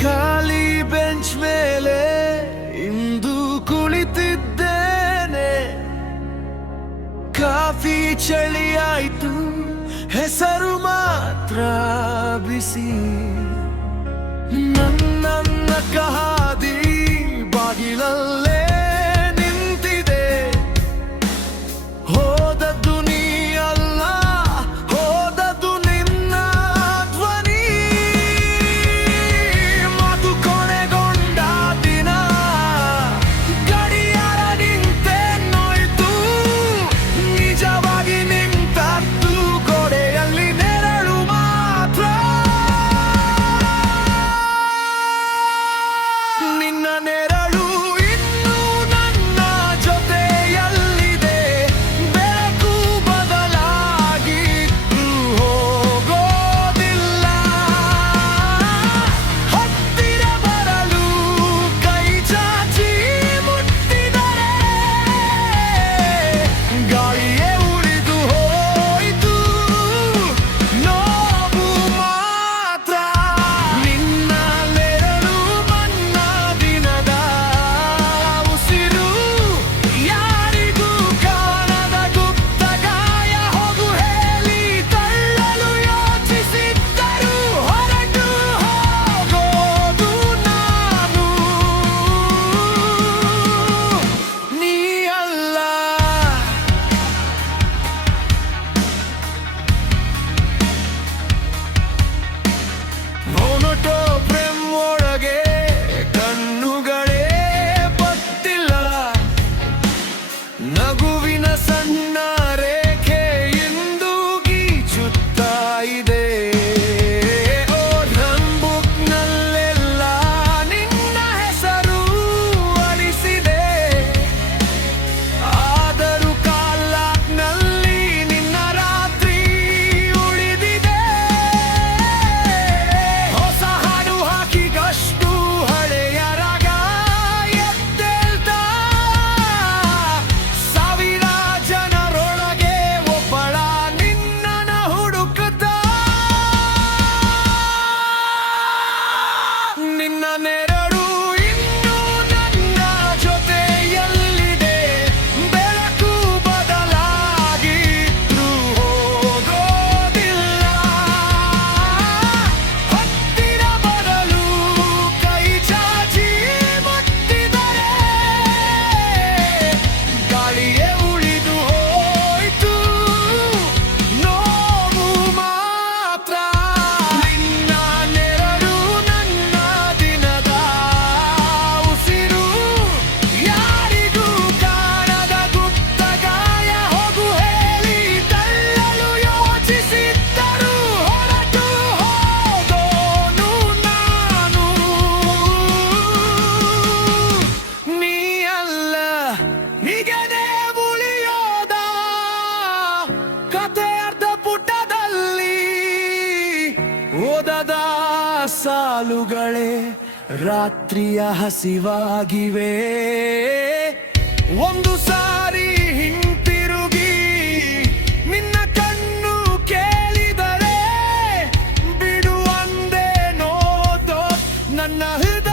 ಖಾಲಿ ಬೆಂಚ್ ಮೇಲೆ ಇಂದು ಕುಳಿತಿದ್ದೇನೆ. ಕಾಫಿ ಚಳಿಯಾಯ್ತು, ಹೆಸರು ಮಾತ್ರ ಬಿಸಿ. ನನ್ನ ಕಹಾದಿ ಬಾಗಿಲಲ್ಲೇ ನಿಂತಿದೆ. ಹೋದದ್ದು ನೀ ಅಲ್ಲ, ಹೋದದ್ದು ನಿನ್ನ ಧ್ವನಿ. ಮಾತು ಕೊನೆಗೊಂಡ ದಿನ ಗಡಿಯಾರ ನಿಂತೆ ನೋಯ್ತು. ನಿಜವಾಗಿ ನಿಂತದ್ದು ಗೋಡೆಯಲ್ಲಿ ನೆರಳು ಮಾತ್ರ. ನಿನ್ನ ನೆರಳು ಇನ್ನೂ ನನ್ನ ಜೊತೆಯಲ್ಲಿದೆ. ಬೆಳಕು ಬದಲಾಗಿದ್ದು ಹೋಗೋದಿಲ್ಲ. ಹತ್ತಿರ ಬರಲು ಕೈ ಚಾಚಿ ಮುಟ್ಟಿದರೆ ಗಾಳಿಯೇ ಉಳಿದು ಹೋಯಿತು, ನೋವು ಮಾತ್ರ. ನಿನ್ನ ನೆರಳು ನನ್ನ ದಿನದ ಉಸಿರು. ಯಾರಿಗೂ ಕಾಣದ ಗುಪ್ತ ಗಾಯ. ಹೋಗು ಹೇಳಿ ತಳ್ಳಲು ಯೋಚಿಸಿದ್ದರು ಹೊರಟು ಹೋಗೋದು ನಾನು, ನೀ ಅಲ್ಲ. ಮೊನೊಟೋ ಪ್ರೇಮ್ ಒಳಗೆ ಕಣ್ಣುಗಳೇ ಬತ್ತಿಲ್ಲ. ನಗುವಿನ ಸಣ್ಣ ರೇಖೆ ಇಂದು ಗೀಚುತ್ತಾ ಇದೆ. ಓ ನಂಬುಕ್ನಲ್ಲೆಲ್ಲ ನಿನ್ನ ಹೆಸರು ಅಳಿಸಿದೆ. ಆದರೂ ಕಾಲಾಕ್ನಲ್ಲಿ ನಿನ್ನ ರಾತ್ರಿ ಉಳಿದಿದೆ. ಹೊಸ ಹಾಡು ಹಾಕಿಗಷ್ಟು ಹಳೆಯ ರಾಗ ಎದ್ದೇಳ್ತಾ. ಸಾವಿರ ಜನರೊಳಗೆ ಒಬ್ಬಳ ನಿನ್ನನ ಹುಡುಕುತ್ತಾ. ನಿನ್ನ ನೆರಳು ಇನ್ನೂ ನನ್ನ ಜೊತೆಯಲ್ಲಿದೆ. ಬೆಳಕು ಬದಲಾಗಿದ್ರೂ ಹೋಗೋದಿಲ್ಲ. ಹತ್ತಿರ ಬರಲು ಕೈ ಚಾಚಿ ಮುಟ್ಟಿದರೆ ಗಾಳಿಯೇ ಉಳಿದು ಹೋಯ್ತು, ನೋವು ಮಾತ್ರ. ನಿನ್ನ ನೆರಳು ನನ್ನ ದಿನದ ಉಸಿರು. ಯಾರಿಗೂ ಕಾಣದ ಗುಪ್ತ ಗಾಯ. ಹೋಗು ಹೇಳಿ ತಳ್ಳಲು ಯೋಚಿಸಿದ್ದರು ಹೊರಟು ಹೋಗೋನು ನಾನು, ನೀ ಅಲ್ಲ. ಹೀಗೇನೆ ಉಳಿಯೋದ ಕಥೆ ಅರ್ಧ ಪುಟದಲ್ಲಿ. ಓದದ ಸಾಲುಗಳೇ ರಾತ್ರಿಯ ಹಸಿವಾಗಿವೆ. ಒಂದು ಸಾರಿ ಹಿಂತಿರುಗಿ ನಿನ್ನ ಕಣ್ಣು ಕೇಳಿದರೆ ಬಿಡುವಂದೇ ನೋದೋ ನನ್ನ ಹೃದಯ.